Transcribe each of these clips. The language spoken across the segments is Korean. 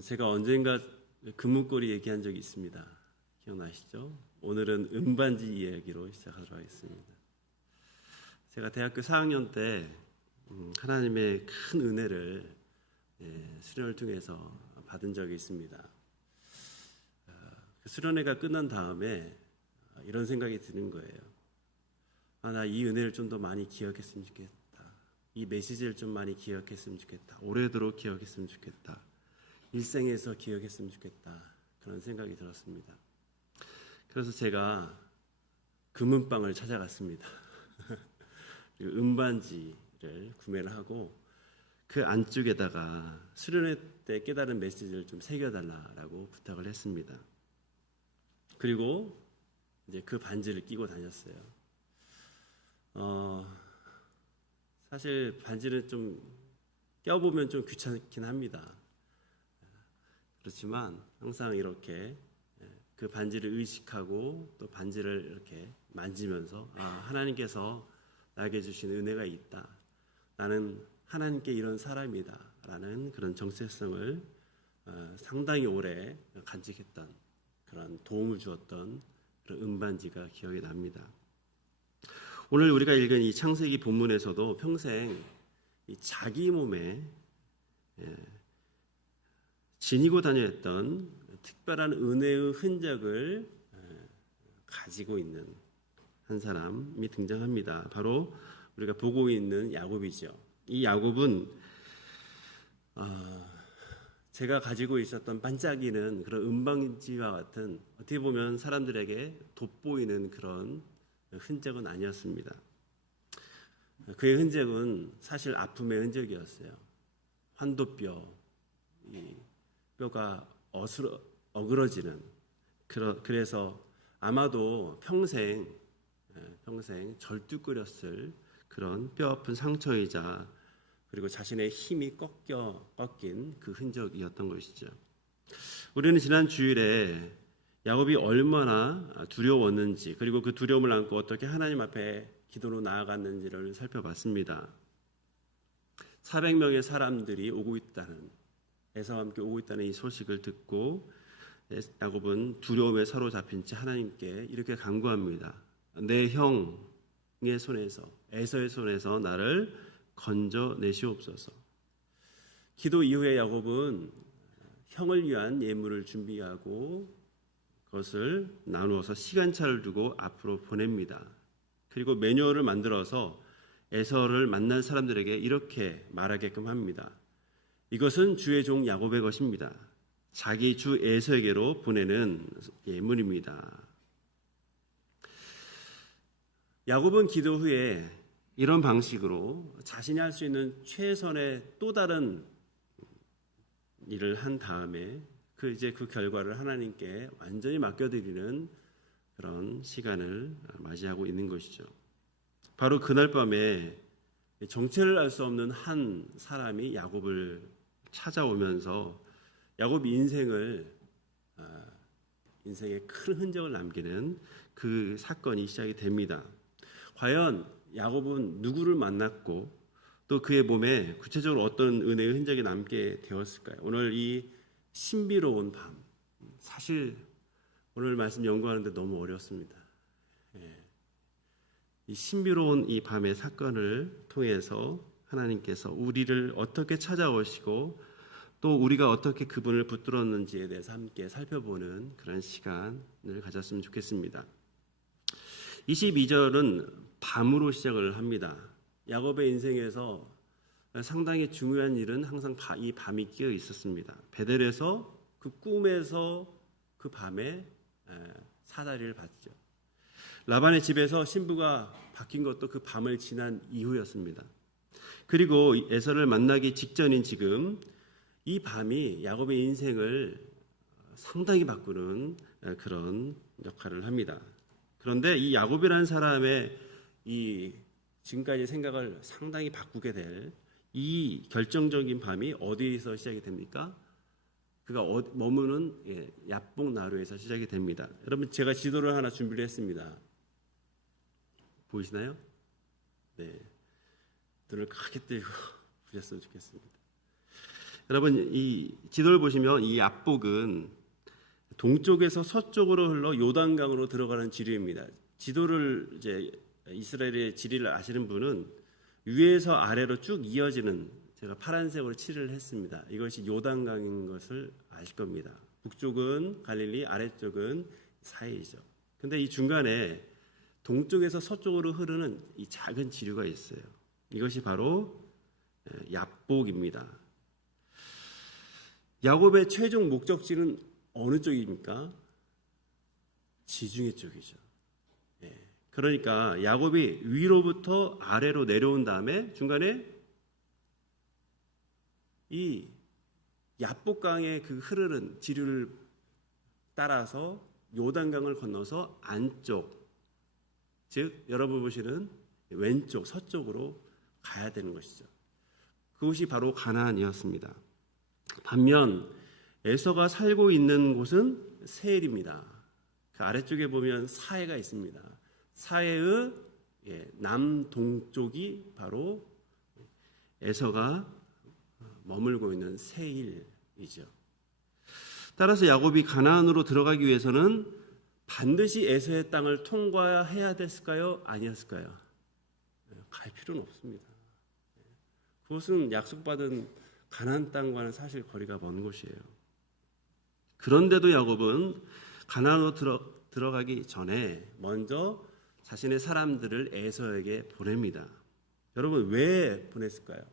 제가 언젠가 금문고리 얘기한 적이 있습니다. 기억나시죠? 오늘은 은반지 이야기로 시작하도록 하겠습니다. 제가 대학교 4학년 때 하나님의 큰 은혜를 수련을 통해서 받은 적이 있습니다. 그 수련회가 끝난 다음에 이런 생각이 드는 거예요. 나 이 은혜를 좀 더 많이 기억했으면 좋겠다. 이 메시지를 좀 많이 기억했으면 좋겠다. 오래도록 기억했으면 좋겠다. 일생에서 기억했으면 좋겠다. 그런 생각이 들었습니다. 그래서 제가 금은방을 찾아갔습니다. 그리고 은반지를 구매를 하고 그 안쪽에다가 수련회 때 깨달은 메시지를 좀 새겨달라고 부탁을 했습니다. 그리고 이제 그 반지를 끼고 다녔어요. 사실 반지를 좀 껴보면 좀 귀찮긴 합니다. 그렇지만 항상 이렇게 그 반지를 의식하고 또 반지를 이렇게 만지면서 하나님께서 나에게 주신 은혜가 있다. 나는 하나님께 이런 사람이다. 라는 그런 정체성을 상당히 오래 간직했던 그런 도움을 주었던 그런 은반지가 기억이 납니다. 오늘 우리가 읽은 이 창세기 본문에서도 평생 이 자기 몸에 지니고 다녔던 특별한 은혜의 흔적을 가지고 있는 한 사람이 등장합니다. 바로 우리가 보고 있는 야곱이죠. 이 야곱은 제가 가지고 있었던 반짝이는 그런 은반지와 같은 어떻게 보면 사람들에게 돋보이는 그런 흔적은 아니었습니다. 그의 흔적은 사실 아픔의 흔적이었어요. 환도뼈, 이 뼈가 어그러지는 그래서 아마도 평생 절뚝거렸을 그런 뼈아픈 상처이자 그리고 자신의 힘이 꺾인 그 흔적이었던 것이죠. 우리는 지난 주일에 야곱이 얼마나 두려웠는지 그리고 그 두려움을 안고 어떻게 하나님 앞에 기도로 나아갔는지를 살펴봤습니다. 400명의 사람들이 오고 있다는 에서와 함께 오고 있다는 이 소식을 듣고 야곱은 두려움에 사로잡힌 채 하나님께 이렇게 간구합니다. 내 형의 손에서 에서의 손에서 나를 건져내시옵소서. 기도 이후에 야곱은 형을 위한 예물을 준비하고 그것을 나누어서 시간차를 두고 앞으로 보냅니다. 그리고 매뉴얼을 만들어서 에서를 만난 사람들에게 이렇게 말하게끔 합니다. 이것은 주의 종 야곱의 것입니다. 자기 주 에서에게로 보내는 예물입니다. 야곱은 기도 후에 이런 방식으로 자신이 할 수 있는 최선의 또 다른 일을 한 다음에 그 결과를 하나님께 완전히 맡겨드리는 그런 시간을 맞이하고 있는 것이죠. 바로 그날 밤에 정체를 알 수 없는 한 사람이 야곱을 찾아오면서 야곱 인생의 큰 흔적을 남기는 그 사건이 시작이 됩니다. 과연 야곱은 누구를 만났고 또 그의 몸에 구체적으로 어떤 은혜의 흔적이 남게 되었을까요? 오늘 이 신비로운 밤, 사실 오늘 말씀 연구하는데 너무 어렵습니다. 이 신비로운 이 밤의 사건을 통해서 하나님께서 우리를 어떻게 찾아오시고 또 우리가 어떻게 그분을 붙들었는지에 대해서 함께 살펴보는 그런 시간을 가졌으면 좋겠습니다. 22절은 밤으로 시작을 합니다. 야곱의 인생에서 상당히 중요한 일은 항상 이 밤이 끼어 있었습니다. 베델에서 그 꿈에서 그 밤에 사다리를 봤죠. 라반의 집에서 신부가 바뀐 것도 그 밤을 지난 이후였습니다. 그리고 에서를 만나기 직전인 지금 이 밤이 야곱의 인생을 상당히 바꾸는 그런 역할을 합니다. 그런데 이 야곱이라는 사람의 이 지금까지 생각을 상당히 바꾸게 될 이 결정적인 밤이 어디에서 시작이 됩니까? 그가 머무는 야복 나루에서 시작이 됩니다. 여러분 제가 지도를 하나 준비를 했습니다. 보이시나요? 네, 눈을 크게 뜨고 보셨으면 좋겠습니다. 여러분 이 지도를 보시면 이 야복은 동쪽에서 서쪽으로 흘러 요단강으로 들어가는 지류입니다. 지도를 이제 이스라엘의 지리를 아시는 분은 위에서 아래로 쭉 이어지는, 제가 파란색으로 칠을 했습니다. 이것이 요단강인 것을 아실 겁니다. 북쪽은 갈릴리, 아래쪽은 사해이죠. 근데 이 중간에 동쪽에서 서쪽으로 흐르는 이 작은 지류가 있어요. 이것이 바로 야복입니다. 야곱의 최종 목적지는 어느 쪽입니까? 지중해 쪽이죠. 그러니까 야곱이 위로부터 아래로 내려온 다음에 중간에 이 야복강의 그 흐르는 지류를 따라서 요단강을 건너서 안쪽, 즉 여러분 보시는 왼쪽 서쪽으로 가야 되는 것이죠. 그곳이 바로 가나안이었습니다. 반면 에서가 살고 있는 곳은 세일입니다. 그 아래쪽에 보면 사해가 있습니다. 사해의 남동쪽이 바로 에서가 머물고 있는 세일이죠. 따라서 야곱이 가나안으로 들어가기 위해서는 반드시 에서의 땅을 통과해야 됐을까요? 아니었을까요? 갈 필요는 없습니다. 그것은 약속받은 가나안 땅과는 사실 거리가 먼 곳이에요. 그런데도 야곱은 가나안으로 들어가기 전에 먼저 자신의 사람들을 에서에게 보냅니다. 여러분 왜 보냈을까요?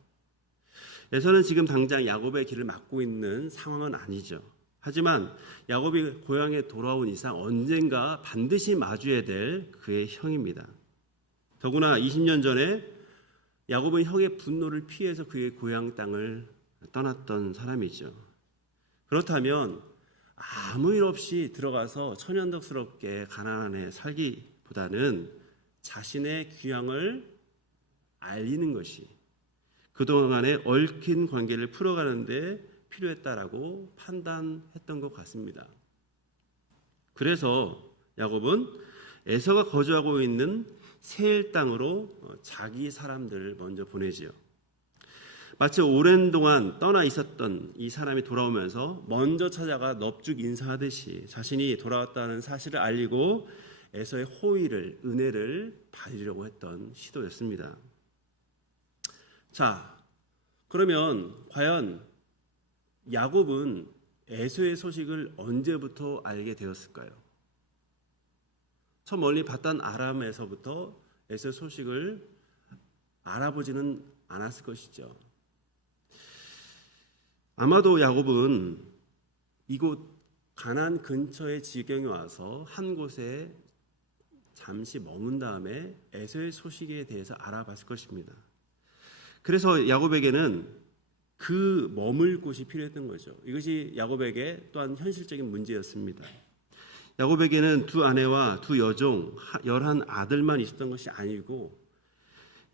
에서는 지금 당장 야곱의 길을 막고 있는 상황은 아니죠. 하지만 야곱이 고향에 돌아온 이상 언젠가 반드시 마주해야 될 그의 형입니다. 더구나 20년 전에 야곱은 형의 분노를 피해서 그의 고향 땅을 떠났던 사람이죠. 그렇다면 아무 일 없이 들어가서 천연덕스럽게 가나안에 살기보다는 자신의 귀향을 알리는 것이 그동안의 얽힌 관계를 풀어가는데 필요했다라고 판단했던 것 같습니다. 그래서 야곱은 에서가 거주하고 있는 세일 땅으로 자기 사람들을 먼저 보내지요. 마치 오랜 동안 떠나 있었던 이 사람이 돌아오면서 먼저 찾아가 넙죽 인사하듯이 자신이 돌아왔다는 사실을 알리고 에서의 호의를, 은혜를 받으려고 했던 시도였습니다. 자, 그러면 과연 야곱은 에서의 소식을 언제부터 알게 되었을까요? 저 멀리 바단 아람에서부터 에서의 소식을 알아보지는 않았을 것이죠. 아마도 야곱은 이곳 가나안 근처의 지경에 와서 한 곳에 잠시 머문 다음에 에서의 소식에 대해서 알아봤을 것입니다. 그래서 야곱에게는 그 머물 곳이 필요했던 거죠. 이것이 야곱에게 또한 현실적인 문제였습니다. 야곱에게는 두 아내와 두 여종, 11 아들만 있었던 것이 아니고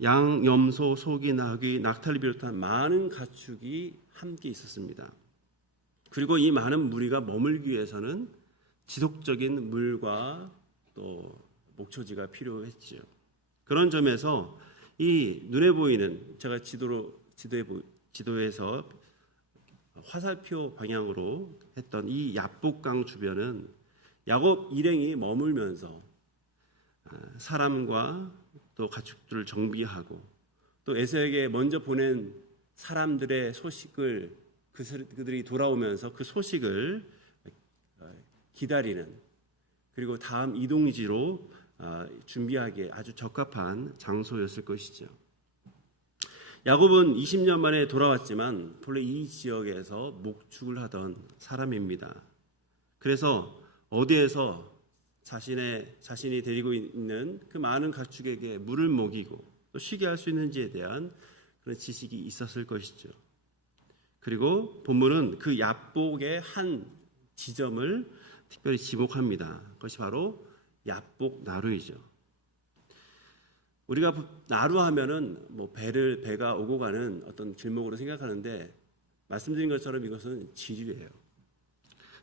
양, 염소, 소기, 나귀, 낙타를 비롯한 많은 가축이 함께 있었습니다. 그리고 이 많은 무리가 머물기 위해서는 지속적인 물과 또 목초지가 필요했지요. 그런 점에서 이 눈에 보이는, 제가 지도에서 화살표 방향으로 했던 이 야복강 주변은 야곱 일행이 머물면서 사람과 또 가축들을 정비하고 또 에서에게 먼저 보낸 사람들의 소식을 그들이 돌아오면서 그 소식을 기다리는, 그리고 다음 이동지로 준비하기에 아주 적합한 장소였을 것이죠. 야곱은 20년 만에 돌아왔지만 본래 이 지역에서 목축을 하던 사람입니다. 그래서 어디에서 자신이 데리고 있는 그 많은 가축에게 물을 먹이고 또 쉬게 할 수 있는지에 대한 그런 지식이 있었을 것이죠. 그리고 본문은 그 야복의 한 지점을 특별히 지목합니다. 그것이 바로 야복 나루이죠. 우리가 나루하면은 뭐 배가 오고 가는 어떤 길목으로 생각하는데 말씀드린 것처럼 이것은 지류예요.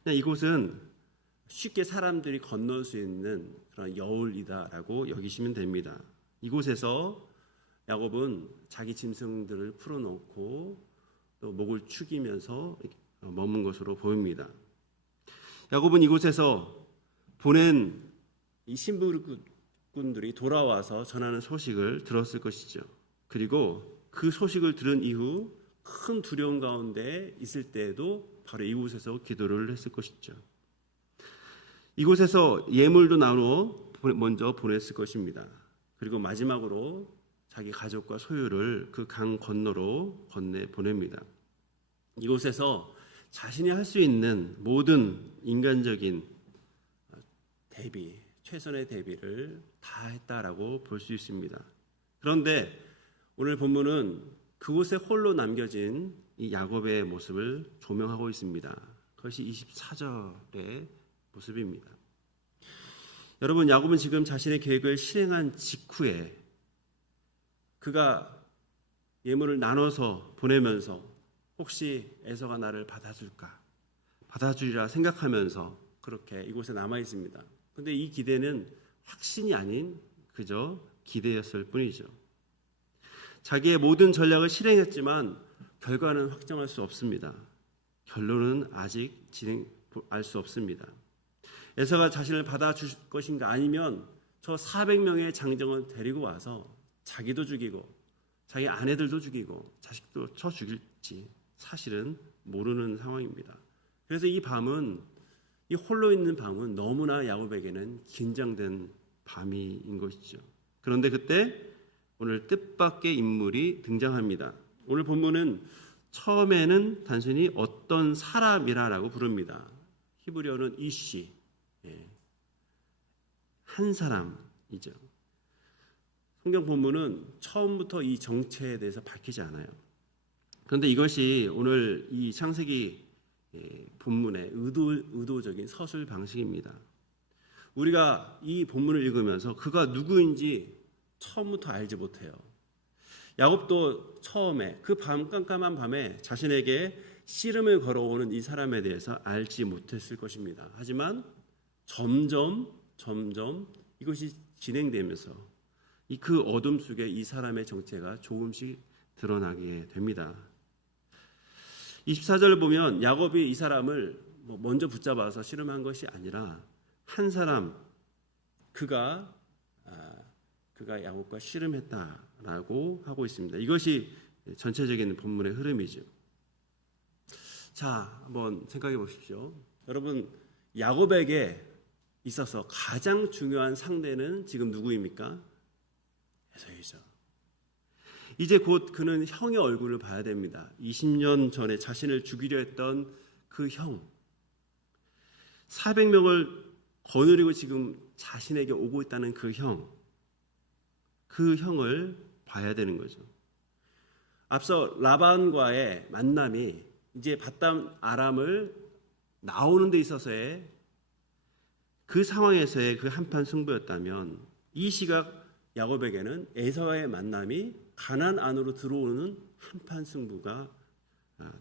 이곳은 쉽게 사람들이 건널 수 있는 그런 여울이다라고 여기시면 됩니다. 이곳에서 야곱은 자기 짐승들을 풀어놓고 또 목을 축이면서 머문 것으로 보입니다. 야곱은 이곳에서 보낸 이 신부군들이 돌아와서 전하는 소식을 들었을 것이죠. 그리고 그 소식을 들은 이후 큰 두려움 가운데 있을 때에도 바로 이곳에서 기도를 했을 것이죠. 이곳에서 예물도 나누어 먼저 보냈을 것입니다. 그리고 마지막으로 자기 가족과 소유를 그 강 건너로 건네 보냅니다. 이곳에서 자신이 할 수 있는 모든 인간적인 대비, 최선의 대비를 다 했다라고 볼 수 있습니다. 그런데 오늘 본문은 그곳에 홀로 남겨진 이 야곱의 모습을 조명하고 있습니다. 그것이 24절의 모습입니다. 여러분, 야곱은 지금 자신의 계획을 실행한 직후에 그가 예물을 나눠서 보내면서 혹시 에서가 나를 받아주리라 생각하면서 그렇게 이곳에 남아 있습니다. 그런데 이 기대는 확신이 아닌 그저 기대였을 뿐이죠. 자기의 모든 전략을 실행했지만 결과는 확정할 수 없습니다. 결론은 아직 알 수 없습니다. 에서가 자신을 받아줄 것인가, 아니면 저 400명의 장정을 데리고 와서 자기도 죽이고 자기 아내들도 죽이고 자식도 쳐 죽일지 사실은 모르는 상황입니다. 그래서 이 홀로 있는 밤은 너무나 야곱에게는 긴장된 밤인 것이죠. 그런데 그때 오늘 뜻밖의 인물이 등장합니다. 오늘 본문은 처음에는 단순히 어떤 사람이라고 부릅니다. 히브리어는 이시, 한 사람이죠. 성경 본문은 처음부터 이 정체에 대해서 밝히지 않아요. 그런데 이것이 오늘 이 창세기 본문의 의도적인 서술 방식입니다. 우리가 이 본문을 읽으면서 그가 누구인지 처음부터 알지 못해요. 야곱도 처음에 그 깜깜한 밤에 자신에게 씨름을 걸어오는 이 사람에 대해서 알지 못했을 것입니다. 하지만 점점 이것이 진행되면서 그 어둠 속에 이 사람의 정체가 조금씩 드러나게 됩니다. 24절을 보면 야곱이 이 사람을 먼저 붙잡아서 씨름한 것이 아니라 한 사람, 그가 야곱과 씨름했다라고 하고 있습니다. 이것이 전체적인 본문의 흐름이죠. 자, 한번 생각해 보십시오. 여러분, 야곱에게 있어서 가장 중요한 상대는 지금 누구입니까? 에서이죠. 이제 곧 그는 형의 얼굴을 봐야 됩니다. 20년 전에 자신을 죽이려 했던 그 형, 400명을 거느리고 지금 자신에게 오고 있다는 그 형을 봐야 되는 거죠. 앞서 라반과의 만남이 이제 바담 아람을 나오는 데 있어서의 그 상황에서의 그 한판 승부였다면, 이 시각 야곱에게는 에서와의 만남이 가나안 안으로 들어오는 한판 승부가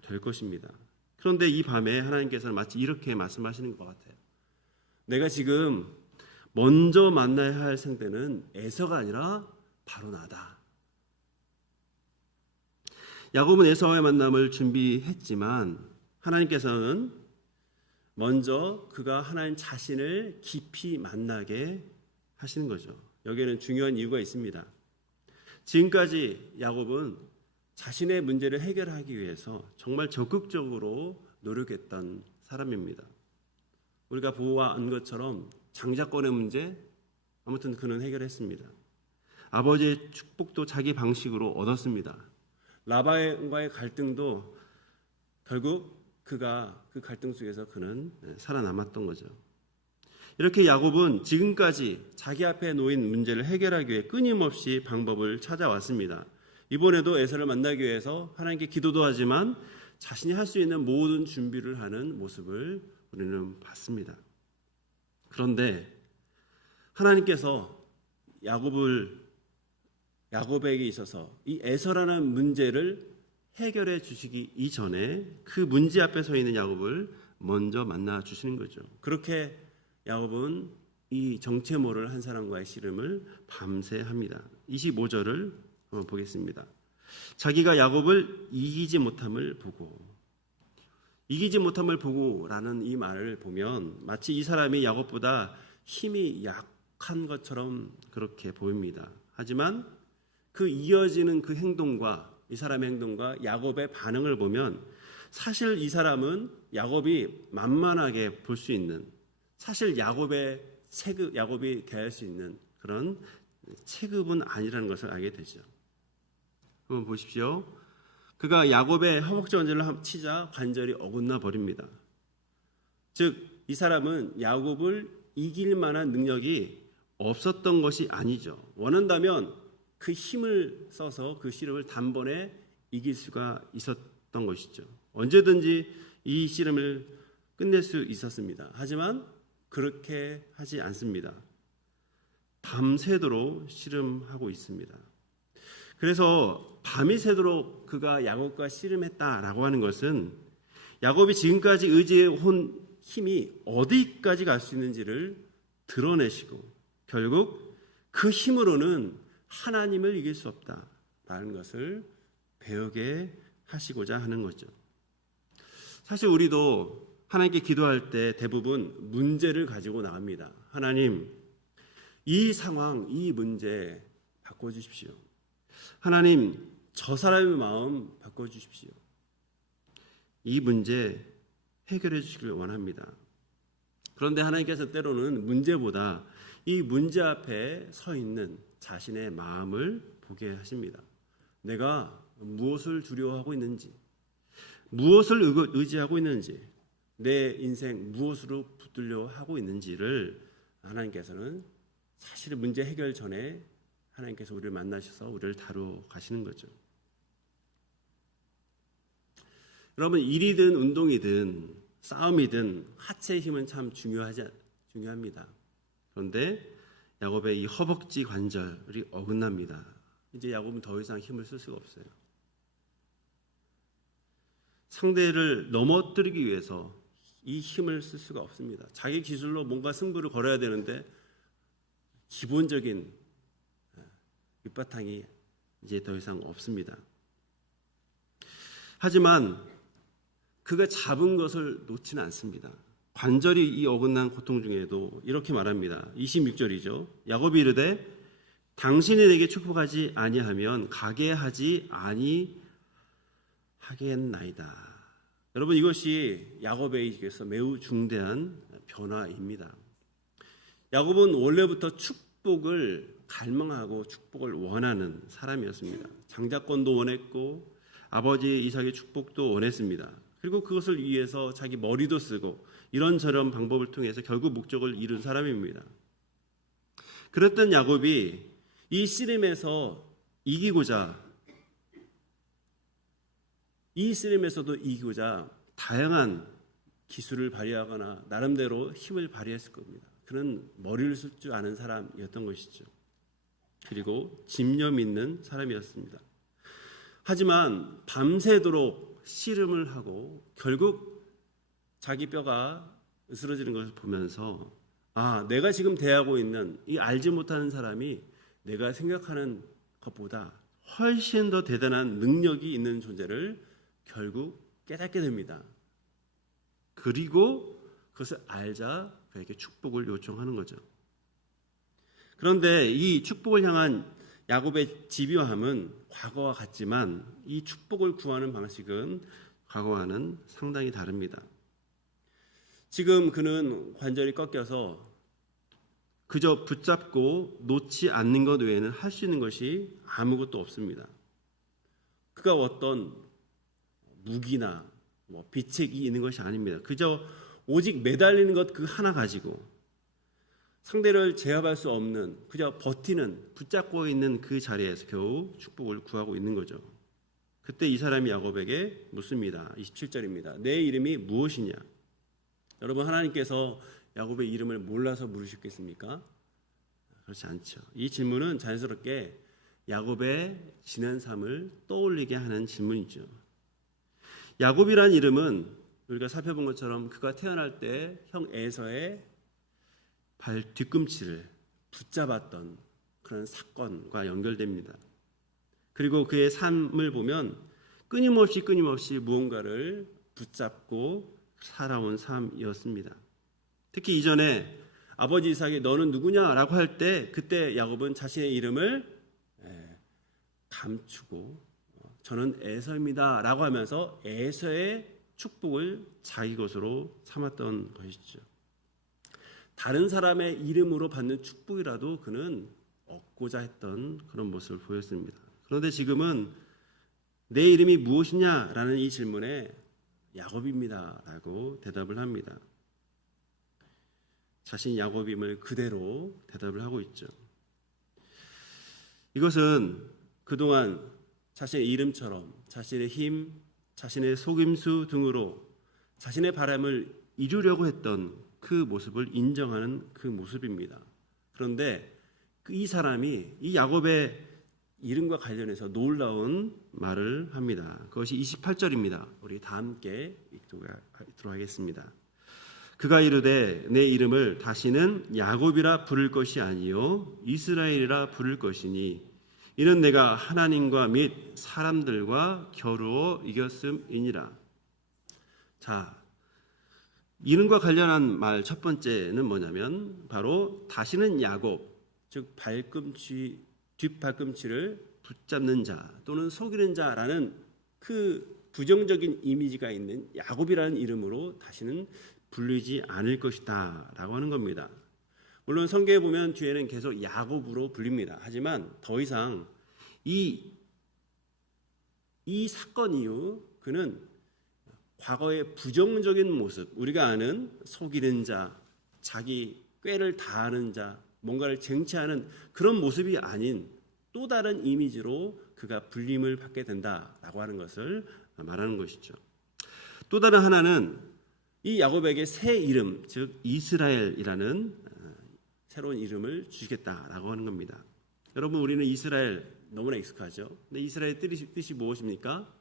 될 것입니다. 그런데 이 밤에 하나님께서는 마치 이렇게 말씀하시는 것 같아요. 내가 지금 먼저 만나야 할 상대는 에서가 아니라 바로 나다. 야곱은 에서와의 만남을 준비했지만 하나님께서는 먼저 그가 하나님 자신을 깊이 만나게 하시는 거죠. 여기에는 중요한 이유가 있습니다. 지금까지 야곱은 자신의 문제를 해결하기 위해서 정말 적극적으로 노력했던 사람입니다. 우리가 보아한 것처럼 장자권의 문제, 아무튼 그는 해결했습니다. 아버지의 축복도 자기 방식으로 얻었습니다. 라반과의 갈등도 결국 그가 그 갈등 속에서 그는 살아남았던 거죠. 이렇게 야곱은 지금까지 자기 앞에 놓인 문제를 해결하기 위해 끊임없이 방법을 찾아왔습니다. 이번에도 에서를 만나기 위해서 하나님께 기도도 하지만 자신이 할 수 있는 모든 준비를 하는 모습을 우리는 봤습니다. 그런데 하나님께서 야곱에게 있어서 이 에서라는 문제를 해결해 주시기 이전에 그 문제 앞에 서 있는 야곱을 먼저 만나 주시는 거죠. 그렇게 야곱은 이 정체 모를 한 사람과의 씨름을 밤새 합니다. 25절을 한번 보겠습니다. 자기가 야곱을 이기지 못함을 보고라는 이 말을 보면 마치 이 사람이 야곱보다 힘이 약한 것처럼 그렇게 보입니다. 하지만 그 이어지는 그 행동과 이 사람의 행동과 야곱의 반응을 보면 사실 이 사람은 야곱이 만만하게 볼 수 있는, 사실 야곱이 대할 수 있는 그런 체급은 아니라는 것을 알게 되죠. 한번 보십시오. 그가 야곱의 허벅지 관절을 치자 관절이 어긋나 버립니다. 즉, 이 사람은 야곱을 이길 만한 능력이 없었던 것이 아니죠. 원한다면 그 힘을 써서 그 씨름을 단번에 이길 수가 있었던 것이죠. 언제든지 이 씨름을 끝낼 수 있었습니다. 하지만 그렇게 하지 않습니다. 밤새도록 씨름하고 있습니다. 그래서 밤이 새도록 그가 야곱과 씨름했다라고 하는 것은 야곱이 지금까지 의지해 온 힘이 어디까지 갈 수 있는지를 드러내시고 결국 그 힘으로는 하나님을 이길 수 없다라는 것을 배우게 하시고자 하는 거죠. 사실 우리도 하나님께 기도할 때 대부분 문제를 가지고 나갑니다. 하나님, 이 상황, 이 문제 바꿔주십시오. 하나님, 저 사람의 마음 바꿔주십시오. 이 문제 해결해 주시길 원합니다. 그런데 하나님께서 때로는 문제보다 이 문제 앞에 서 있는 자신의 마음을 보게 하십니다. 내가 무엇을 두려워하고 있는지, 무엇을 의지하고 있는지, 내 인생 무엇으로 붙들려 하고 있는지를 하나님께서는 사실 문제 해결 전에 하나님께서 우리를 만나셔서 우리를 다루어 가시는 거죠. 여러분, 일이든 운동이든 싸움이든 하체의 힘은 참 중요합니다. 그런데 야곱의 이 허벅지 관절이 어긋납니다. 이제 야곱은 더 이상 힘을 쓸 수가 없어요. 상대를 넘어뜨리기 위해서 이 힘을 쓸 수가 없습니다. 자기 기술로 뭔가 승부를 걸어야 되는데 기본적인 밑바탕이 이제 더 이상 없습니다. 하지만 그가 잡은 것을 놓지는 않습니다. 관절이 이 어긋난 고통 중에도 이렇게 말합니다. 26절이죠. 야곱이 이르되 당신이 내게 축복하지 아니하면 가게 하지 아니하겠나이다. 여러분, 이것이 야곱에게서 매우 중대한 변화입니다. 야곱은 원래부터 축복을 갈망하고 축복을 원하는 사람이었습니다. 장자권도 원했고 아버지 이삭의 축복도 원했습니다. 그리고 그것을 위해서 자기 머리도 쓰고 이런저런 방법을 통해서 결국 목적을 이룬 사람입니다. 그랬던 야곱이 이 씨름에서 이기고자 다양한 기술을 발휘하거나 나름대로 힘을 발휘했을 겁니다. 그는 머리를 쓸 줄 아는 사람이었던 것이죠. 그리고 집념 있는 사람이었습니다. 하지만 밤새도록 씨름을 하고 결국 자기 뼈가 으스러지는 것을 보면서 내가 지금 대하고 있는 이 알지 못하는 사람이 내가 생각하는 것보다 훨씬 더 대단한 능력이 있는 존재를 결국 깨닫게 됩니다. 그리고 그것을 알자 그에게 축복을 요청하는 거죠. 그런데 이 축복을 향한 야곱의 집요함은 과거와 같지만 이 축복을 구하는 방식은 과거와는 상당히 다릅니다. 지금 그는 관절이 꺾여서 그저 붙잡고 놓지 않는 것 외에는 할 수 있는 것이 아무것도 없습니다. 그가 어떤 무기나 비책이 있는 것이 아닙니다. 그저 오직 매달리는 것 그 하나 가지고 상대를 제압할 수 없는 그저 버티는 붙잡고 있는 그 자리에서 겨우 축복을 구하고 있는 거죠. 그때 이 사람이 야곱에게 묻습니다. 27절입니다. 내 이름이 무엇이냐? 여러분, 하나님께서 야곱의 이름을 몰라서 물으셨겠습니까? 그렇지 않죠. 이 질문은 자연스럽게 야곱의 지난 삶을 떠올리게 하는 질문이죠. 야곱이란 이름은 우리가 살펴본 것처럼 그가 태어날 때 형 에서의 발 뒤꿈치를 붙잡았던 그런 사건과 연결됩니다. 그리고 그의 삶을 보면 끊임없이 무언가를 붙잡고 살아온 삶이었습니다. 특히 이전에 아버지 이삭이 너는 누구냐라고 할 때 그때 야곱은 자신의 이름을 감추고 저는 에서입니다 라고 하면서 에서의 축복을 자기 것으로 삼았던 것이죠. 다른 사람의 이름으로 받는 축복이라도 그는 얻고자 했던 그런 모습을 보였습니다. 그런데 지금은 내 이름이 무엇이냐라는 이 질문에 야곱입니다 라고 대답을 합니다. 자신이 야곱임을 그대로 대답을 하고 있죠. 이것은 그동안 자신의 이름처럼 자신의 힘, 자신의 속임수 등으로 자신의 바람을 이루려고 했던 그 모습을 인정하는 그 모습입니다. 그런데 이 사람이 이 야곱의 이름과 관련해서 놀라운 말을 합니다. 그것이 28절입니다. 우리 다 함께 읽도록 하겠습니다. 그가 이르되 내 이름을 다시는 야곱이라 부를 것이 아니요 이스라엘이라 부를 것이니 이는 내가 하나님과 및 사람들과 겨루어 이겼음이니라. 자, 이름과 관련한 말 첫 번째는 뭐냐면 바로 다시는 야곱, 즉 뒷발꿈치를 붙잡는 자 또는 속이는 자라는 그 부정적인 이미지가 있는 야곱이라는 이름으로 다시는 불리지 않을 것이다 라고 하는 겁니다. 물론 성경에 보면 뒤에는 계속 야곱으로 불립니다. 하지만 더 이상 이 사건 이후 그는 과거의 부정적인 모습, 우리가 아는 속이는 자, 자기 꾀를 다하는 자, 뭔가를 쟁취하는 그런 모습이 아닌 또 다른 이미지로 그가 불림을 받게 된다라고 하는 것을 말하는 것이죠. 또 다른 하나는 이 야곱에게 새 이름, 즉 이스라엘이라는 새로운 이름을 주시겠다라고 하는 겁니다. 여러분, 우리는 이스라엘 너무나 익숙하죠. 근데 이스라엘의 뜻이 무엇입니까?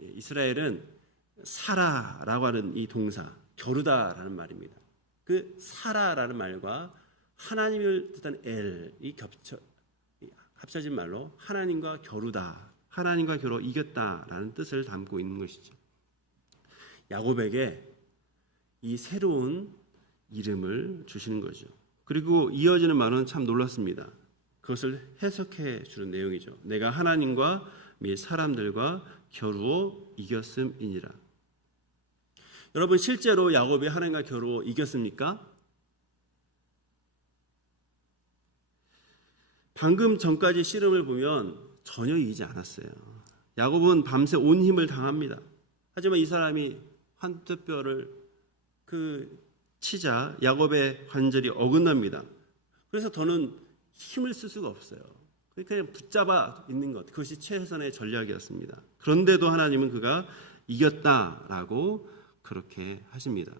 이스라엘은 사라라고 하는 이 동사, 겨루다라는 말입니다. 그 사라라는 말과 하나님을 뜻하는 엘이 합쳐진 말로 하나님과 겨루다, 하나님과 겨루 이겼다라는 뜻을 담고 있는 것이죠. 야곱에게 이 새로운 이름을 주시는 거죠. 그리고 이어지는 말은 참 놀랐습니다. 그것을 해석해 주는 내용이죠. 내가 하나님과 및 사람들과 겨루어 이겼음이니라. 여러분, 실제로 야곱이 하나님과 겨루어 이겼습니까? 방금 전까지 씨름을 보면 전혀 이기지 않았어요. 야곱은 밤새 온 힘을 당합니다. 하지만 이 사람이 환투뼈를 치자 야곱의 관절이 어긋납니다. 그래서 더는 힘을 쓸 수가 없어요. 그냥 붙잡아 있는 것, 그것이 최선의 전략이었습니다. 그런데도 하나님은 그가 이겼다라고 그렇게 하십니다.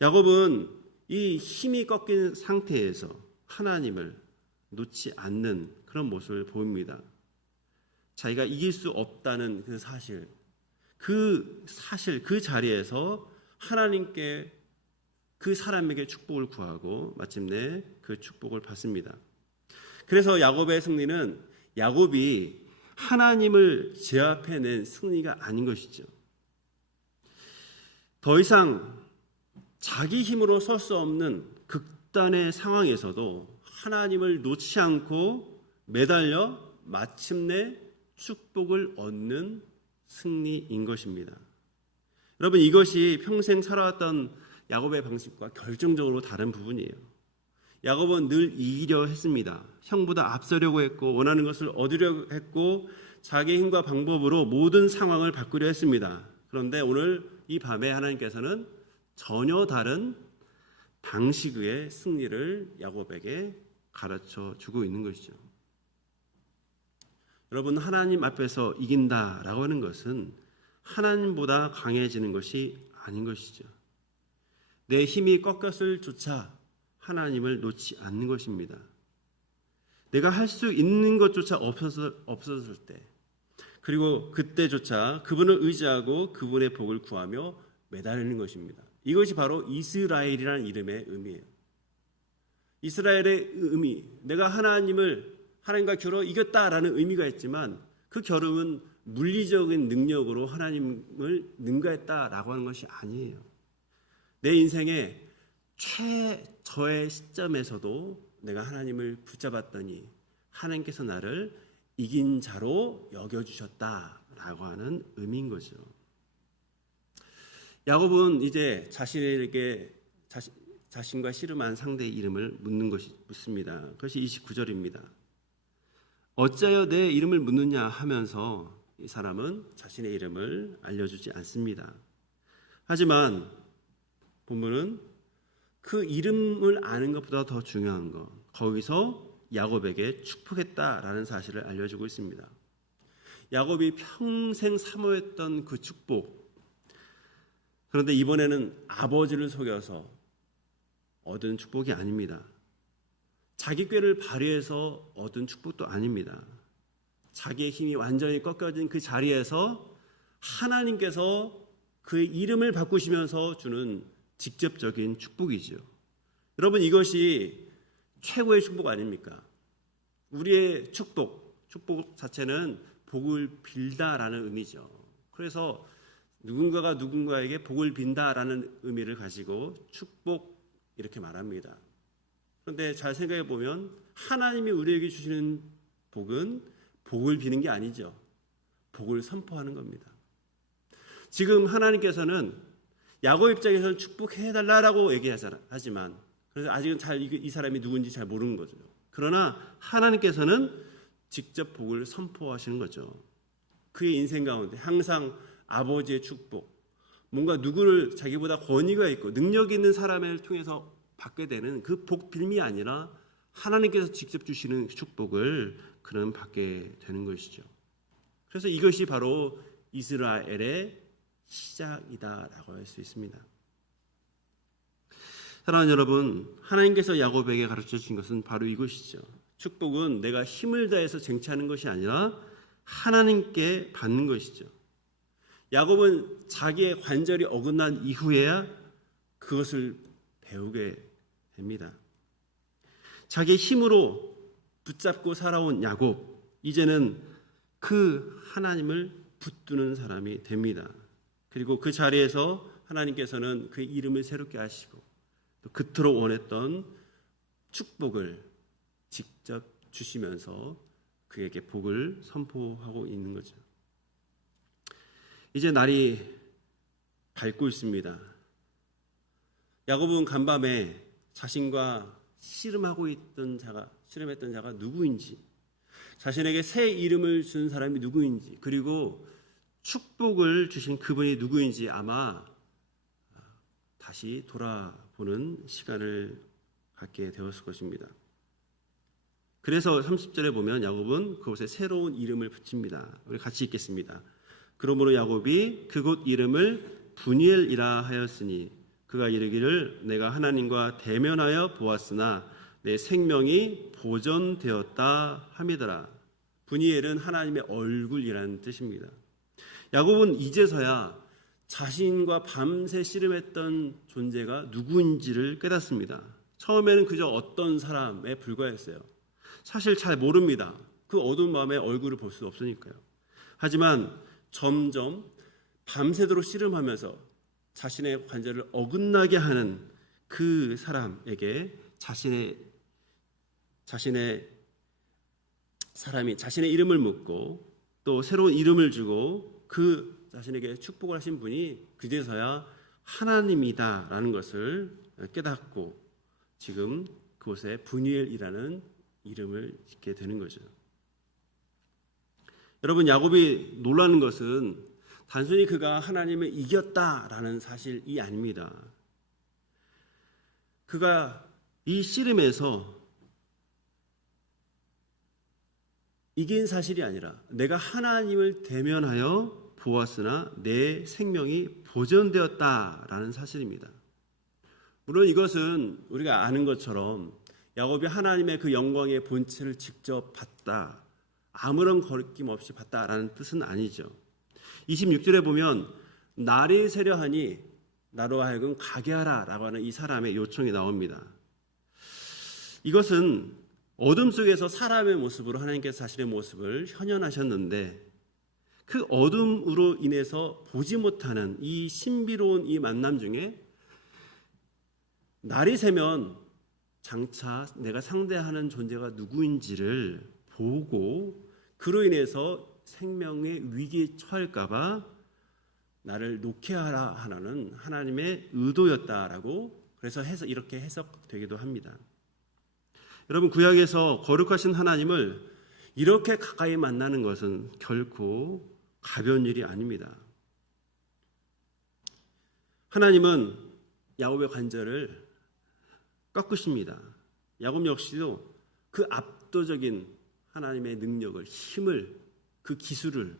야곱은 이 힘이 꺾인 상태에서 하나님을 놓지 않는 그런 모습을 보입니다. 자기가 이길 수 없다는 그 사실, 그 자리에서 하나님께 그 사람에게 축복을 구하고 마침내 그 축복을 받습니다. 그래서 야곱의 승리는 야곱이 하나님을 제압해낸 승리가 아닌 것이죠. 더 이상 자기 힘으로 설 수 없는 극단의 상황에서도 하나님을 놓지 않고 매달려 마침내 축복을 얻는 승리인 것입니다. 여러분, 이것이 평생 살아왔던 야곱의 방식과 결정적으로 다른 부분이에요. 야곱은 늘 이기려 했습니다. 형보다 앞서려고 했고 원하는 것을 얻으려고 했고 자기의 힘과 방법으로 모든 상황을 바꾸려 했습니다. 그런데 오늘 이 밤에 하나님께서는 전혀 다른 방식의 승리를 야곱에게 가르쳐 주고 있는 것이죠. 여러분, 하나님 앞에서 이긴다라고 하는 것은 하나님보다 강해지는 것이 아닌 것이죠. 내 힘이 꺾였을 조차 하나님을 놓지 않는 것입니다. 내가 할 수 있는 것조차 없었을 때, 그리고 그때조차 그분을 의지하고 그분의 복을 구하며 매달리는 것입니다. 이것이 바로 이스라엘이라는 이름의 의미예요. 이스라엘의 의미, 내가 하나님과 겨루어 이겼다라는 의미가 있지만 그 겨루은 물리적인 능력으로 하나님을 능가했다라고 하는 것이 아니에요. 내 인생의 최저의 시점에서도 내가 하나님을 붙잡았더니 하나님께서 나를 이긴 자로 여겨주셨다라고 하는 의미인 거죠. 야곱은 이제 자신과 씨름한 상대의 이름을 묻습니다. 그것이 29절입니다. 어찌하여 내 이름을 묻느냐 하면서 이 사람은 자신의 이름을 알려주지 않습니다. 하지만 본문은 그 이름을 아는 것보다 더 중요한 것, 거기서 야곱에게 축복했다라는 사실을 알려주고 있습니다. 야곱이 평생 사모했던 그 축복, 그런데 이번에는 아버지를 속여서 얻은 축복이 아닙니다. 자기 꾀를 발휘해서 얻은 축복도 아닙니다. 자기의 힘이 완전히 꺾여진 그 자리에서 하나님께서 그의 이름을 바꾸시면서 주는 직접적인 축복이죠. 여러분, 이것이 최고의 축복 아닙니까? 우리의 축복 자체는 복을 빌다라는 의미죠. 그래서 누군가가 누군가에게 복을 빈다라는 의미를 가지고 축복 이렇게 말합니다. 그런데 잘 생각해 보면 하나님이 우리에게 주시는 복은 복을 비는 게 아니죠. 복을 선포하는 겁니다. 지금 하나님께서는 야곱 입장에서는 축복해달라고 얘기하지만 그래서 아직은 이 사람이 누군지 잘 모르는 거죠. 그러나 하나님께서는 직접 복을 선포하시는 거죠. 그의 인생 가운데 항상 아버지의 축복, 뭔가 누구를 자기보다 권위가 있고 능력 있는 사람을 통해서 받게 되는 그 복 빌미 아니라 하나님께서 직접 주시는 축복을 그는 받게 되는 것이죠. 그래서 이것이 바로 이스라엘의 시작이다라고 할 수 있습니다. 사랑하는 여러분, 하나님께서 야곱에게 가르쳐 주신 것은 바로 이것이죠. 축복은 내가 힘을 다해서 쟁취하는 것이 아니라 하나님께 받는 것이죠. 야곱은 자기의 관절이 어긋난 이후에야 그것을 배우게 됩니다. 자기의 힘으로 붙잡고 살아온 야곱, 이제는 그 하나님을 붙드는 사람이 됩니다. 그리고 그 자리에서 하나님께서는 그의 이름을 새롭게 하시고 또 그토록 원했던 축복을 직접 주시면서 그에게 복을 선포하고 있는 거죠. 이제 날이 밝고 있습니다. 야곱은 간밤에 자신과 씨름했던 자가 누구인지, 자신에게 새 이름을 준 사람이 누구인지, 그리고 축복을 주신 그분이 누구인지 아마 다시 돌아보는 시간을 갖게 되었을 것입니다. 그래서 30절에 보면 야곱은 그곳에 새로운 이름을 붙입니다. 우리 같이 읽겠습니다. 그러므로 야곱이 그곳 이름을 브니엘이라 하였으니 그가 이르기를 내가 하나님과 대면하여 보았으나 내 생명이 보존되었다 함이더라. 브니엘은 하나님의 얼굴이라는 뜻입니다. 야곱은 이제서야 자신과 밤새 씨름했던 존재가 누구인지를 깨닫습니다. 처음에는 그저 어떤 사람에 불과했어요. 사실 잘 모릅니다. 그 어두운 마음에 얼굴을 볼 수 없으니까요. 하지만 점점 밤새도록 씨름하면서 자신의 관절을 어긋나게 하는 그 사람에게 자신의 이름을 묻고 또 새로운 이름을 주고 그 자신에게 축복을 하신 분이 그제서야 하나님이다라는 것을 깨닫고 지금 그곳에 브니엘이라는 이름을 짓게 되는 거죠. 여러분, 야곱이 놀라는 것은 단순히 그가 하나님을 이겼다라는 사실이 아닙니다. 그가 이 씨름에서 이긴 사실이 아니라 내가 하나님을 대면하여 보았으나 내 생명이 보존되었다라는 사실입니다. 물론 이것은 우리가 아는 것처럼 야곱이 하나님의 그 영광의 본체를 직접 봤다, 아무런 거리낌 없이 봤다라는 뜻은 아니죠. 26절에 보면 날이 새려하니 나로 하여금 가게 하라라고 하는 이 사람의 요청이 나옵니다. 이것은 어둠 속에서 사람의 모습으로 하나님께서 자신의 모습을 현현하셨는데 그 어둠으로 인해서 보지 못하는 이 신비로운 이 만남 중에 날이 새면 장차 내가 상대하는 존재가 누구인지를 보고 그로 인해서 생명의 위기에 처할까 봐 나를 놓게 하라 하는 하나님의 의도였다라고 그래서 이렇게 해석되기도 합니다. 여러분, 구약에서 거룩하신 하나님을 이렇게 가까이 만나는 것은 결코 가벼운 일이 아닙니다. 하나님은 야곱의 관절을 꺾으십니다. 야곱 역시도 그 압도적인 하나님의 능력을, 힘을, 그 기술을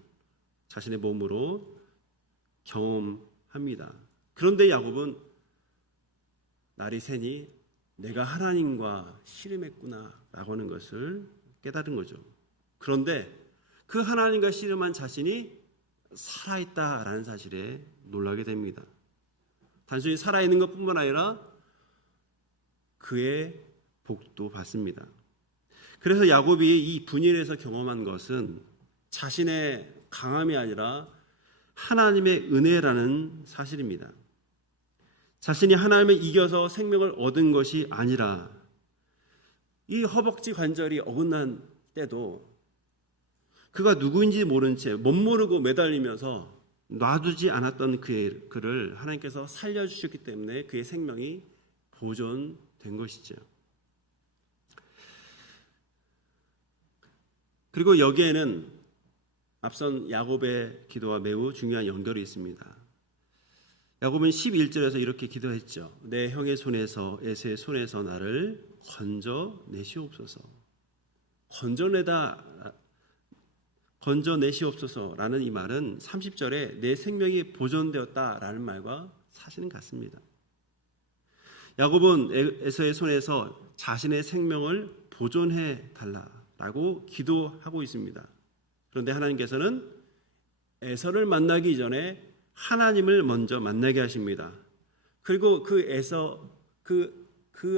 자신의 몸으로 경험합니다. 그런데 야곱은 날이 새니 내가 하나님과 씨름했구나 라고 하는 것을 깨달은 거죠. 그런데 그 하나님과 씨름한 자신이 살아있다라는 사실에 놀라게 됩니다. 단순히 살아있는 것뿐만 아니라 그의 복도 받습니다. 그래서 야곱이 이 분열에서 경험한 것은 자신의 강함이 아니라 하나님의 은혜라는 사실입니다. 자신이 하나님을 이겨서 생명을 얻은 것이 아니라 이 허벅지 관절이 어긋난 때도 그가 누구인지 모른 채 못 모르고 매달리면서 놔두지 않았던 그를 하나님께서 살려주셨기 때문에 그의 생명이 보존된 것이죠. 그리고 여기에는 앞선 야곱의 기도와 매우 중요한 연결이 있습니다. 야곱은 11절에서 이렇게 기도했죠. 내 형의 손에서 에서의 손에서 나를 건져내시옵소서. 건져내시옵소서라는 이 말은 30절에 내 생명이 보존되었다라는 말과 사실은 같습니다. 야곱은 에서의 손에서 자신의 생명을 보존해 달라라고 기도하고 있습니다. 그런데 하나님께서는 에서를 만나기 전에 하나님을 먼저 만나게 하십니다. 그리고 그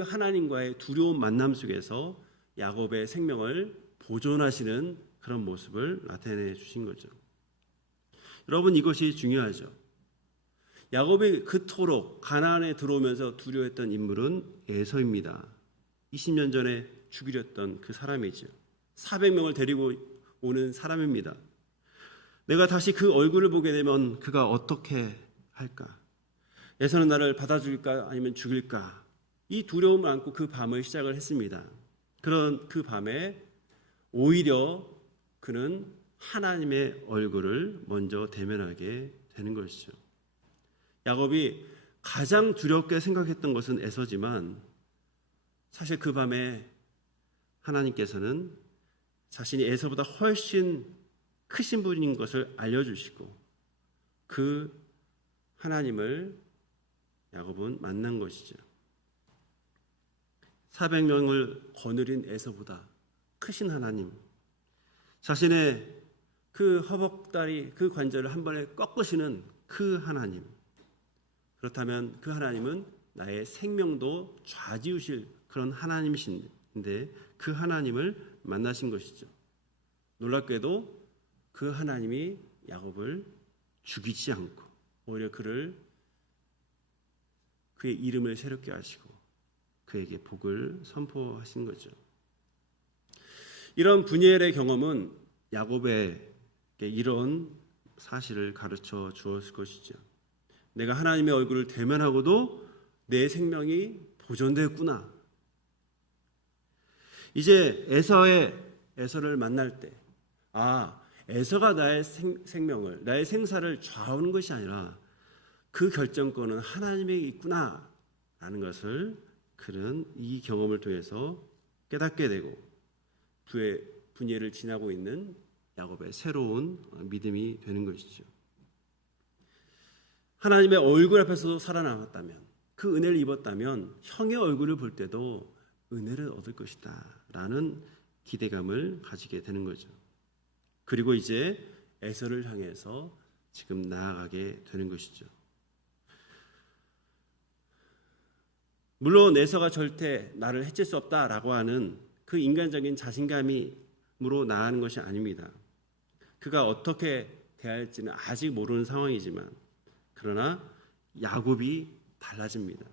하나님과의 두려운 만남 속에서 야곱의 생명을 보존하시는 그런 모습을 나타내 주신 거죠. 여러분, 이것이 중요하죠. 야곱이 그토록 가나안에 들어오면서 두려워했던 인물은 에서입니다. 20년 전에 죽이려 했던 그 사람이죠. 400명을 데리고 오는 사람입니다. 내가 다시 그 얼굴을 보게 되면 그가 어떻게 할까? 에서는 나를 받아줄까 아니면 죽일까? 이 두려움을 안고 그 밤을 시작을 했습니다. 그런 그 밤에 오히려 그는 하나님의 얼굴을 먼저 대면하게 되는 것이죠. 야곱이 가장 두렵게 생각했던 것은 에서지만 사실 그 밤에 하나님께서는 자신이 에서보다 훨씬 크신 분인 것을 알려주시고 그 하나님을 야곱은 만난 것이죠. 400명을 거느린 에서보다 크신 하나님, 자신의 그 허벅다리, 그 관절을 한 번에 꺾으시는 그 하나님, 그렇다면 그 하나님은 나의 생명도 좌지우실 그런 하나님이신데 그 하나님을 만나신 것이죠. 놀랍게도 그 하나님이 야곱을 죽이지 않고 오히려 그의 이름을 새롭게 하시고 그에게 복을 선포하신 거죠. 이런 분이엘의 경험은 야곱에게 이런 사실을 가르쳐 주었을 것이죠. 내가 하나님의 얼굴을 대면하고도 내 생명이 보존되었구나. 이제 에서를 만날 때 에서가 나의 생명을, 나의 생사를 좌우하는 것이 아니라 그 결정권은 하나님에게 있구나 라는 것을 그는 이 경험을 통해서 깨닫게 되고 분예를 지나고 있는 야곱의 새로운 믿음이 되는 것이죠. 하나님의 얼굴 앞에서도 살아남았다면, 그 은혜를 입었다면 형의 얼굴을 볼 때도 은혜를 얻을 것이다 라는 기대감을 가지게 되는 거죠. 그리고 이제 에서를 향해서 지금 나아가게 되는 것이죠. 물론 에서가 절대 나를 해칠 수 없다라고 하는 그 인간적인 자신감으로 나아가는 것이 아닙니다. 그가 어떻게 대할지는 아직 모르는 상황이지만 그러나 야곱이 달라집니다.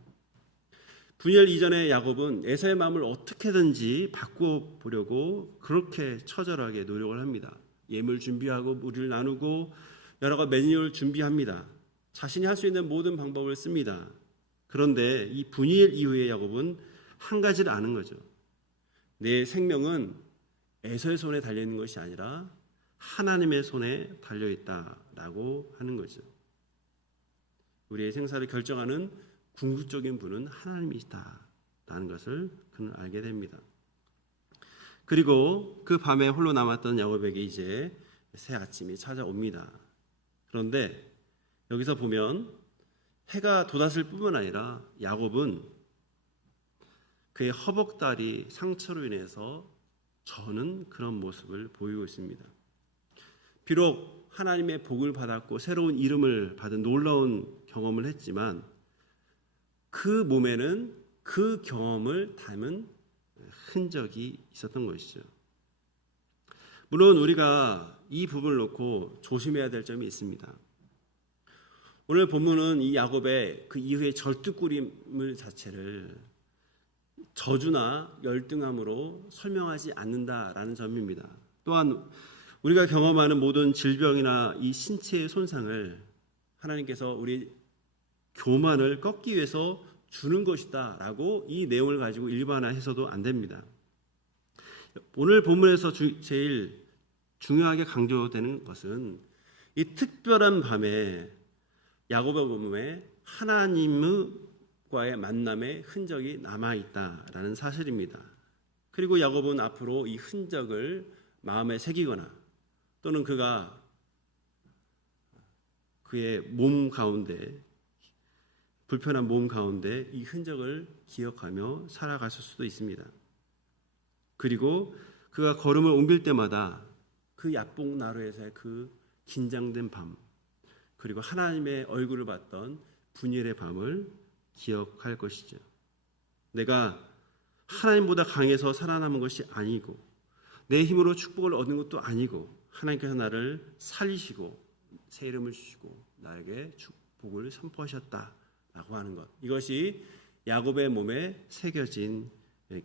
분열 이전의 야곱은 에사의 마음을 어떻게든지 바꿔보려고 그렇게 처절하게 노력을 합니다. 예물 준비하고 무리를 나누고 여러 가지 메뉴를 준비합니다. 자신이 할 수 있는 모든 방법을 씁니다. 그런데 이 분열 이후의 야곱은 한 가지를 아는 거죠. 내 생명은 에서의 손에 달려있는 것이 아니라 하나님의 손에 달려있다라고 하는 거죠. 우리의 생사를 결정하는 궁극적인 분은 하나님이시다라는 것을 그는 알게 됩니다. 그리고 그 밤에 홀로 남았던 야곱에게 이제 새 아침이 찾아옵니다. 그런데 여기서 보면 해가 돋았을 뿐만 아니라 야곱은 그의 허벅다리 상처로 인해서 저는 그런 모습을 보이고 있습니다. 비록 하나님의 복을 받았고 새로운 이름을 받은 놀라운 경험을 했지만 그 몸에는 그 경험을 담은 흔적이 있었던 것이죠. 물론 우리가 이 부분을 놓고 조심해야 될 점이 있습니다. 오늘 본문은 이 야곱의 그 이후의 절뚝거림을 자체를 저주나 열등함으로 설명하지 않는다라는 점입니다. 또한 우리가 경험하는 모든 질병이나 이 신체의 손상을 하나님께서 우리 교만을 꺾기 위해서 주는 것이다 라고 이 내용을 가지고 일반화해서도 안 됩니다. 오늘 본문에서 제일 중요하게 강조되는 것은 이 특별한 밤에 야곱의 몸에 하나님과의 만남의 흔적이 남아있다라는 사실입니다. 그리고 야곱은 앞으로 이 흔적을 마음에 새기거나 또는 그가 그의 몸 가운데 불편한 몸 가운데 이 흔적을 기억하며 살아갔을 수도 있습니다. 그리고 그가 걸음을 옮길 때마다 그 야복나루에서의 그 긴장된 밤 그리고 하나님의 얼굴을 봤던 분열의 밤을 기억할 것이죠. 내가 하나님보다 강해서 살아남은 것이 아니고 내 힘으로 축복을 얻은 것도 아니고 하나님께서 나를 살리시고 새 이름을 주시고 나에게 축복을 선포하셨다라고 하는 것. 이것이 야곱의 몸에 새겨진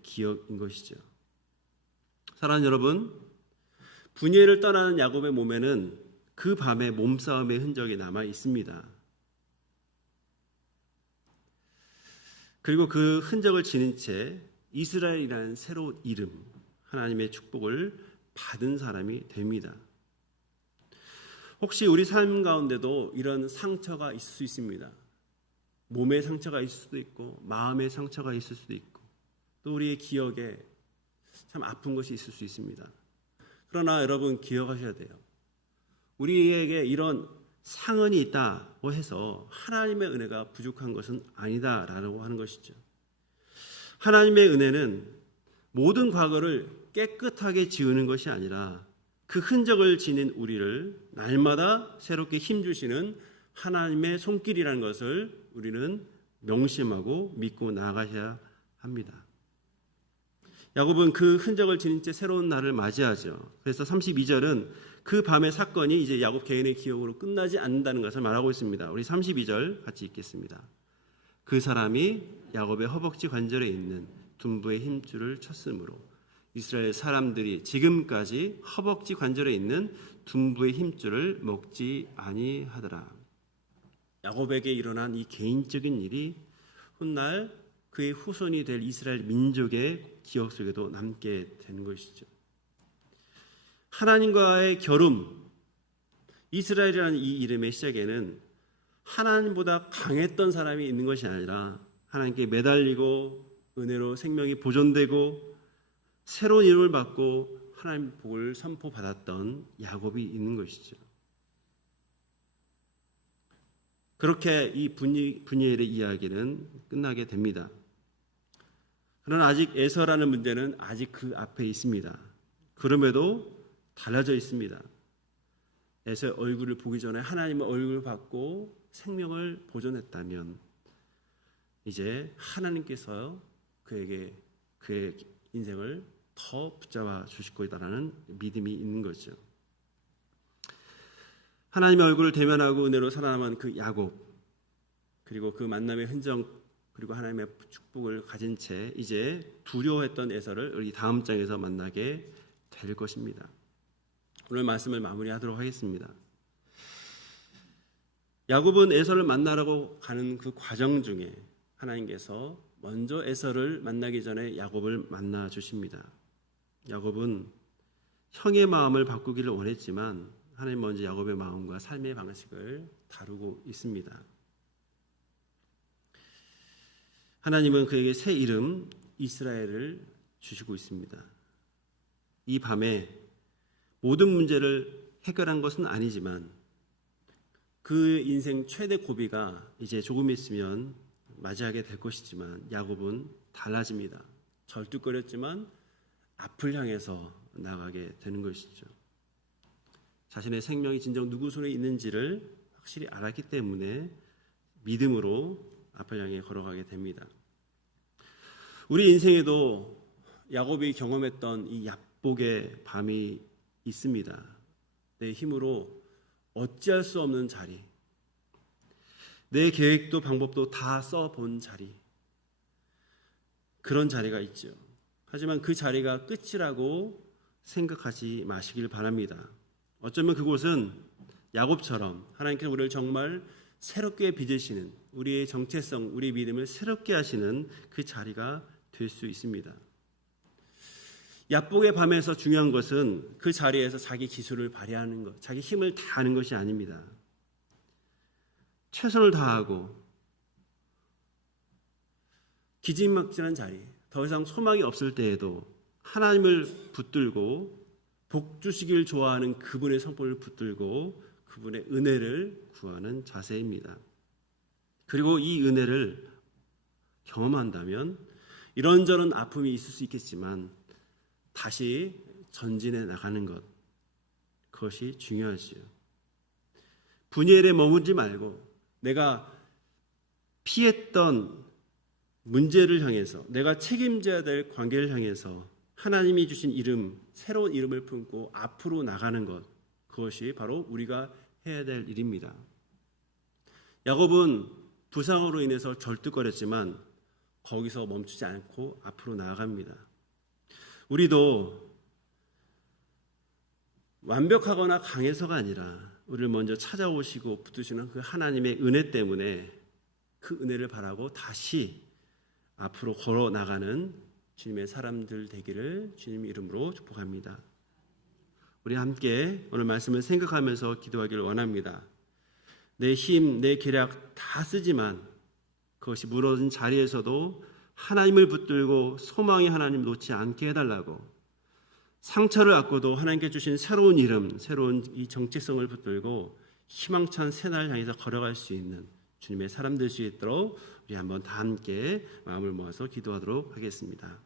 기억인 것이죠. 사랑하는 여러분, 분열을 떠나는 야곱의 몸에는 그 밤에 몸싸움의 흔적이 남아 있습니다. 그리고 그 흔적을 지닌 채 이스라엘이라는 새로운 이름, 하나님의 축복을 받은 사람이 됩니다. 혹시 우리 삶 가운데도 이런 상처가 있을 수 있습니다. 몸의 상처가 있을 수도 있고 마음의 상처가 있을 수도 있고 또 우리의 기억에 참 아픈 것이 있을 수 있습니다. 그러나 여러분 기억하셔야 돼요. 우리에게 이런 상흔이 있다고 해서 하나님의 은혜가 부족한 것은 아니다라고 하는 것이죠. 하나님의 은혜는 모든 과거를 깨끗하게 지우는 것이 아니라 그 흔적을 지닌 우리를 날마다 새롭게 힘주시는 하나님의 손길이라는 것을 우리는 명심하고 믿고 나아가셔야 합니다. 야곱은 그 흔적을 지닌 채 새로운 날을 맞이하죠. 그래서 32절은 그 밤의 사건이 이제 야곱 개인의 기억으로 끝나지 않는다는 것을 말하고 있습니다. 우리 32절 같이 읽겠습니다. 그 사람이 야곱의 허벅지 관절에 있는 둔부의 힘줄을 쳤으므로 이스라엘 사람들이 지금까지 허벅지 관절에 있는 둔부의 힘줄을 먹지 아니하더라. 야곱에게 일어난 이 개인적인 일이 훗날 그의 후손이 될 이스라엘 민족의 기억 속에도 남게 되는 것이죠. 하나님과의 결움, 이스라엘이라는 이 이름의 시작에는 하나님보다 강했던 사람이 있는 것이 아니라 하나님께 매달리고 은혜로 생명이 보존되고 새로운 이름을 받고 하나님의 복을 선포받았던 야곱이 있는 것이죠. 그렇게 이 분이엘의 이야기는 끝나게 됩니다. 그러나 아직 에서라는 문제는 아직 그 앞에 있습니다. 그럼에도 달라져 있습니다. 에서의 얼굴을 보기 전에 하나님의 얼굴을 받고 생명을 보존했다면 이제 하나님께서 그에게 그의 인생을 더 붙잡아 주실 거다라는 믿음이 있는 거죠. 하나님의 얼굴을 대면하고 은혜로 살아남은 그 야곱, 그리고 그 만남의 흔적, 그리고 하나님의 축복을 가진 채 이제 두려워했던 에서를 우리 다음 장에서 만나게 될 것입니다. 오늘 말씀을 마무리하도록 하겠습니다. 야곱은 에서를 만나라고 가는 그 과정 중에 하나님께서 먼저 에서를 만나기 전에 야곱을 만나 주십니다. 야곱은 형의 마음을 바꾸기를 원했지만 하나님 먼저 야곱의 마음과 삶의 방식을 다루고 있습니다. 하나님은 그에게 새 이름 이스라엘을 주시고 있습니다. 이 밤에 모든 문제를 해결한 것은 아니지만 그 인생 최대 고비가 이제 조금 있으면 맞이하게 될 것이지만 야곱은 달라집니다. 절뚝거렸지만 앞을 향해서 나가게 되는 것이죠. 자신의 생명이 진정 누구 손에 있는지를 확실히 알았기 때문에 믿음으로 앞을 향해 걸어가게 됩니다. 우리 인생에도 야곱이 경험했던 이 야복의 밤이 있습니다. 내 힘으로 어찌할 수 없는 자리, 내 계획도 방법도 다 써본 자리, 그런 자리가 있죠. 하지만 그 자리가 끝이라고 생각하지 마시길 바랍니다. 어쩌면 그곳은 야곱처럼 하나님께서 우리를 정말 새롭게 빚으시는, 우리의 정체성, 우리의 믿음을 새롭게 하시는 그 자리가 될 수 있습니다. 야복의 밤에서 중요한 것은 그 자리에서 자기 기술을 발휘하는 것, 자기 힘을 다하는 것이 아닙니다. 최선을 다하고 기진막진한 자리, 더 이상 소망이 없을 때에도 하나님을 붙들고 복 주시길 좋아하는 그분의 성품을 붙들고 그분의 은혜를 구하는 자세입니다. 그리고 이 은혜를 경험한다면 이런저런 아픔이 있을 수 있겠지만 다시 전진해 나가는 것, 그것이 중요하지요. 분열에 머물지 말고 내가 피했던 문제를 향해서, 내가 책임져야 될 관계를 향해서 하나님이 주신 이름, 새로운 이름을 품고 앞으로 나가는 것, 그것이 바로 우리가 해야 될 일입니다. 야곱은 부상으로 인해서 절뚝거렸지만 거기서 멈추지 않고 앞으로 나아갑니다. 우리도 완벽하거나 강해서가 아니라 우리를 먼저 찾아오시고 붙드시는 그 하나님의 은혜 때문에 그 은혜를 바라고 다시 앞으로 걸어 나가는 주님의 사람들 되기를 주님 이름으로 축복합니다. 우리 함께 오늘 말씀을 생각하면서 기도하기를 원합니다. 내 힘, 내 계략 다 쓰지만 그것이 무너진 자리에서도 하나님을 붙들고 소망의 하나님 놓지 않게 해달라고, 상처를 안고도 하나님께 주신 새로운 이름, 새로운 이 정체성을 붙들고 희망찬 새날 향해서 걸어갈 수 있는 주님의 사람 될 수 있도록 우리 한번 다 함께 마음을 모아서 기도하도록 하겠습니다.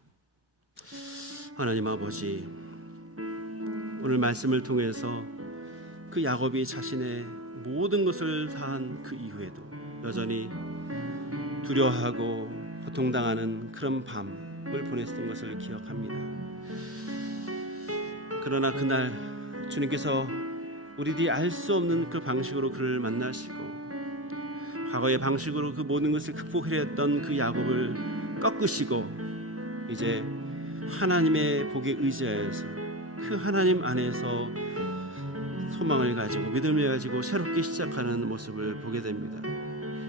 하나님 아버지, 오늘 말씀을 통해서 그 야곱이 자신의 모든 것을 다한 그 이후에도 여전히 두려워하고 고통당하는 그런 밤을 보냈던 것을 기억합니다. 그러나 그날 주님께서 우리들이 알 수 없는 그 방식으로 그를 만나시고 과거의 방식으로 그 모든 것을 극복하려 했던 그 야곱을 꺾으시고 이제 하나님의 복에 의지하여서 그 하나님 안에서 소망을 가지고 믿음을 가지고 새롭게 시작하는 모습을 보게 됩니다.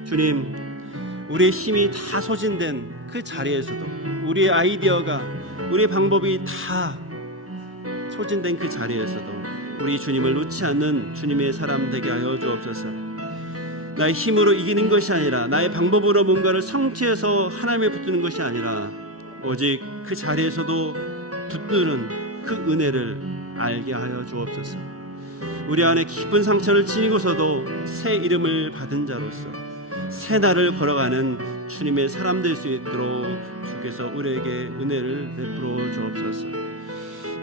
주님, 우리의 힘이 다 소진된 그 자리에서도, 우리의 아이디어가, 우리의 방법이 다 소진된 그 자리에서도 우리 주님을 놓지 않는 주님의 사람 되게 하여 주옵소서. 나의 힘으로 이기는 것이 아니라, 나의 방법으로 뭔가를 성취해서 하나님에 붙드는 것이 아니라 오직 그 자리에서도 붙드는 그 은혜를 알게 하여 주옵소서. 우리 안에 깊은 상처를 지니고서도 새 이름을 받은 자로서 새 날을 걸어가는 주님의 사람 될 수 있도록 주께서 우리에게 은혜를 베풀어 주옵소서.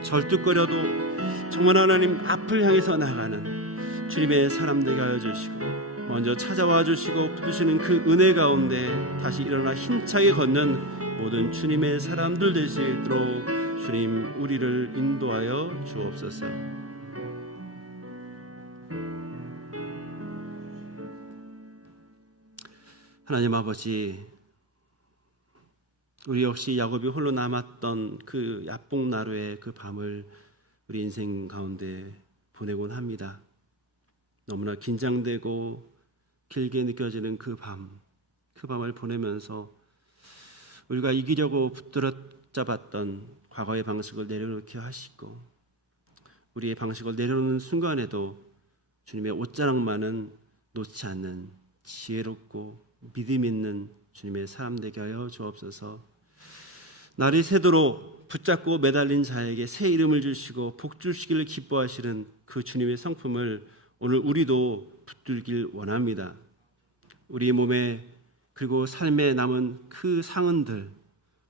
절뚝거려도 정말 하나님 앞을 향해서 나가는 주님의 사람 되게 하여 주시고, 먼저 찾아와 주시고 붙드시는 그 은혜 가운데 다시 일어나 힘차게 걷는 모든 주님의 사람들 될 수 있도록 주님 우리를 인도하여 주옵소서. 하나님 아버지, 우리 역시 야곱이 홀로 남았던 그 야복나루의 그 밤을 우리 인생 가운데 보내곤 합니다. 너무나 긴장되고 길게 느껴지는 그 밤을 보내면서 우리가 이기려고 붙들어잡았던 과거의 방식을 내려놓게 하시고, 우리의 방식을 내려놓는 순간에도 주님의 옷자락만은 놓지 않는 지혜롭고 믿음 있는 주님의 사람 되게 하여 주옵소서. 날이 새도록 붙잡고 매달린 자에게 새 이름을 주시고 복 주시기를 기뻐하시는 그 주님의 성품을 오늘 우리도 붙들길 원합니다. 우리 몸에 그리고 삶에 남은 그 상흔들,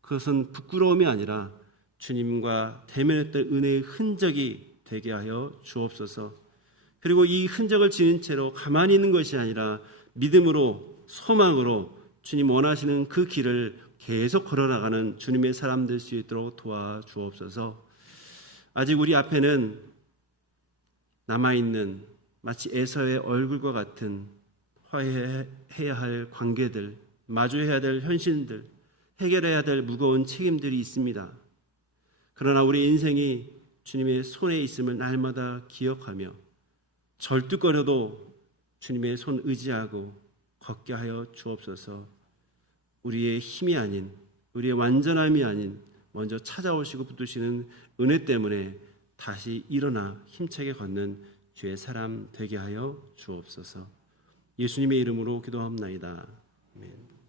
그것은 부끄러움이 아니라 주님과 대면했던 은혜의 흔적이 되게 하여 주옵소서. 그리고 이 흔적을 지닌 채로 가만히 있는 것이 아니라 믿음으로, 소망으로 주님 원하시는 그 길을 계속 걸어나가는 주님의 사람 될 수 있도록 도와주옵소서. 아직 우리 앞에는 남아있는 마치 에서의 얼굴과 같은 화해해야 할 관계들, 마주해야 될 현실들, 해결해야 될 무거운 책임들이 있습니다. 그러나 우리 인생이 주님의 손에 있음을 날마다 기억하며 절뚝거려도 주님의 손 의지하고 걷게 하여 주옵소서. 우리의 힘이 아닌, 우리의 완전함이 아닌 먼저 찾아오시고 붙드시는 은혜 때문에 다시 일어나 힘차게 걷는 주의 사람 되게 하여 주옵소서. 예수님의 이름으로 기도합나이다. 아멘.